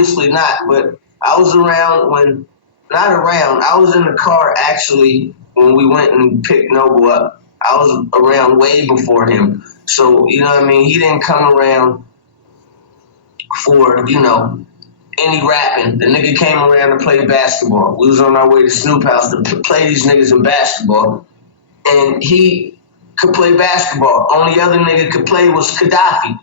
obviously not, but I was I was in the car actually when we went and picked Noble up. I was around way before him. So, you know what I mean? He didn't come around for, any rapping. The nigga came around to play basketball. We was on our way to Snoop House to play these niggas in basketball. And he could play basketball. Only other nigga could play was Gaddafi.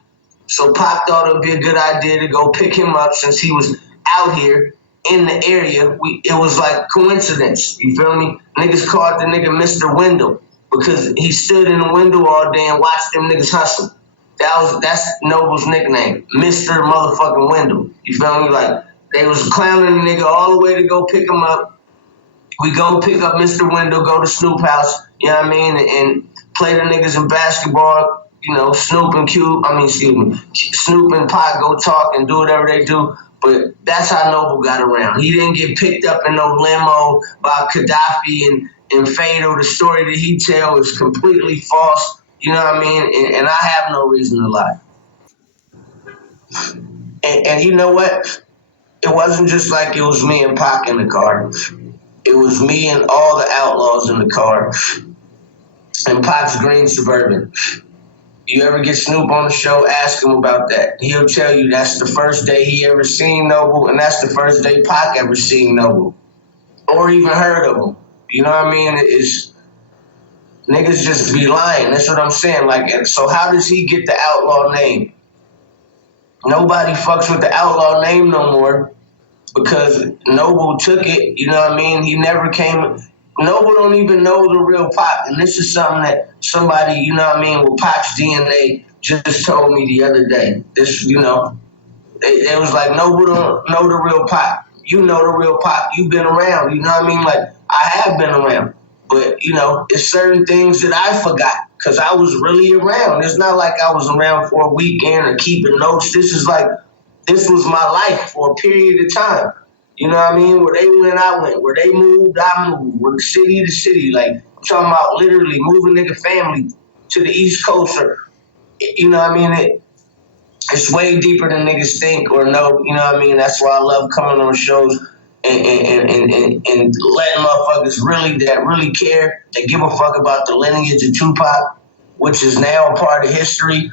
So Pac thought it would be a good idea to go pick him up since he was out here in the area. It was like coincidence. You feel me? Niggas called the nigga Mr. Wendell because he stood in the window all day and watched them niggas hustle. That's Noble's nickname, Mr. Motherfucking Wendell. You feel me? Like they was clowning the nigga all the way to go pick him up. We go pick up Mr. Wendell, go to Snoop House, you know what I mean, and play the niggas in basketball. Snoop and Pac go talk and do whatever they do. But that's how Noble got around. He didn't get picked up in no limo by Gaddafi and Fado. The story that he tell is completely false. You know what I mean? And I have no reason to lie. And you know what? It wasn't just like it was me and Pac in the car. It was me and all the Outlaws in the car. And Pac's green Suburban. You ever get Snoop on the show, ask him about that. He'll tell you that's the first day he ever seen Noble, and that's the first day Pac ever seen Noble. Or even heard of him. You know what I mean? It's niggas just be lying. That's what I'm saying. Like, so how does he get the Outlaw name? Nobody fucks with the Outlaw name no more because Noble took it. You know what I mean? He never came. Noble don't even know the real Pac, and this is something that somebody, you know what I mean, with Pac's DNA just told me the other day. This, it was like, Noble don't know the real Pac. You know the real Pac. You've been around, you know what I mean? Like, I have been around, but, it's certain things that I forgot because I was really around. It's not like I was around for a weekend or keeping notes. This was my life for a period of time. You know what I mean? Where they went, I went. Where they moved, I moved. Where city to city. Like, I'm talking about literally moving nigga family to the East Coast. Or, you know what I mean? It's way deeper than niggas think or know. You know what I mean? That's why I love coming on shows and letting motherfuckers really care and give a fuck about the lineage of Tupac, which is now a part of history.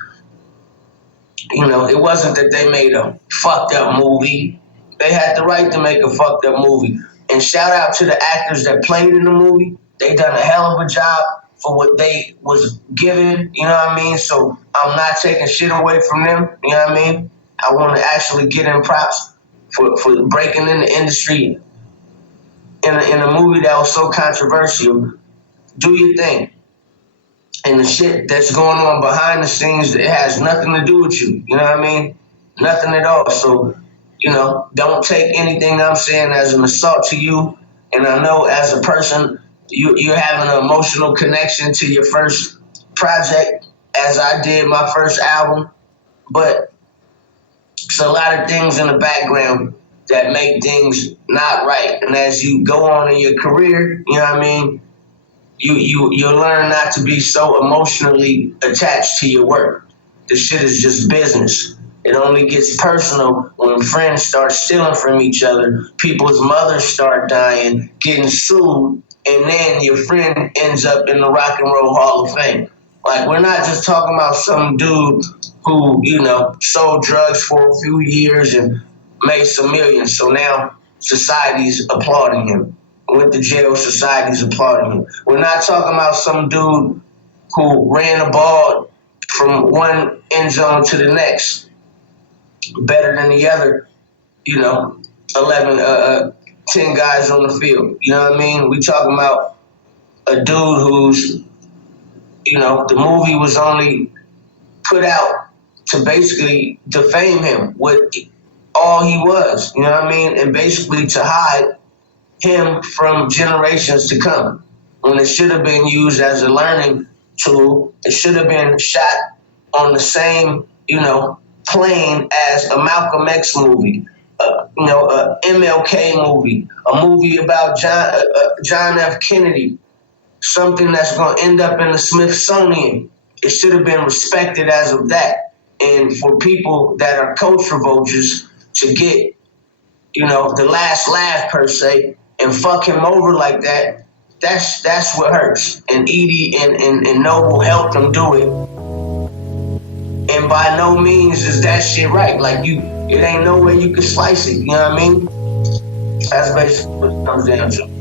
It wasn't that they made a fucked up movie. They had the right to make a fucked up movie. And shout out to the actors that played in the movie. They done a hell of a job for what they was given, you know what I mean? So I'm not taking shit away from them, you know what I mean? I want to actually get in props for breaking in the industry in a movie that was so controversial. Do your thing. And the shit that's going on behind the scenes, it has nothing to do with you, you know what I mean? Nothing at all. So, don't take anything I'm saying as an assault to you. And I know as a person, you're having an emotional connection to your first project, as I did my first album. But it's a lot of things in the background that make things not right. And as you go on in your career, you know what I mean, you learn not to be so emotionally attached to your work. The shit is just business. It only gets personal when friends start stealing from each other, people's mothers start dying, getting sued, and then your friend ends up in the Rock and Roll Hall of Fame. Like, we're not just talking about some dude who, sold drugs for a few years and made some millions. So now society's applauding him. Went to jail, society's applauding him. We're not talking about some dude who ran a ball from one end zone to the next better than the other, 10 guys on the field. You know what I mean? We talking about a dude who's, the movie was only put out to basically defame him with all he was, you know what I mean? And basically to hide him from generations to come. When it should have been used as a learning tool, it should have been shot on the same, plane as a Malcolm X movie, a MLK movie, a movie about John F. Kennedy, something that's going to end up in the Smithsonian. It should have been respected as of that. And for people that are culture vultures to get the last laugh per se, and fuck him over like that. That's what hurts. And Edi and Noble helped him do it. And by no means is that shit right. Like it ain't no way you can slice it. You know what I mean? That's basically what it comes down to.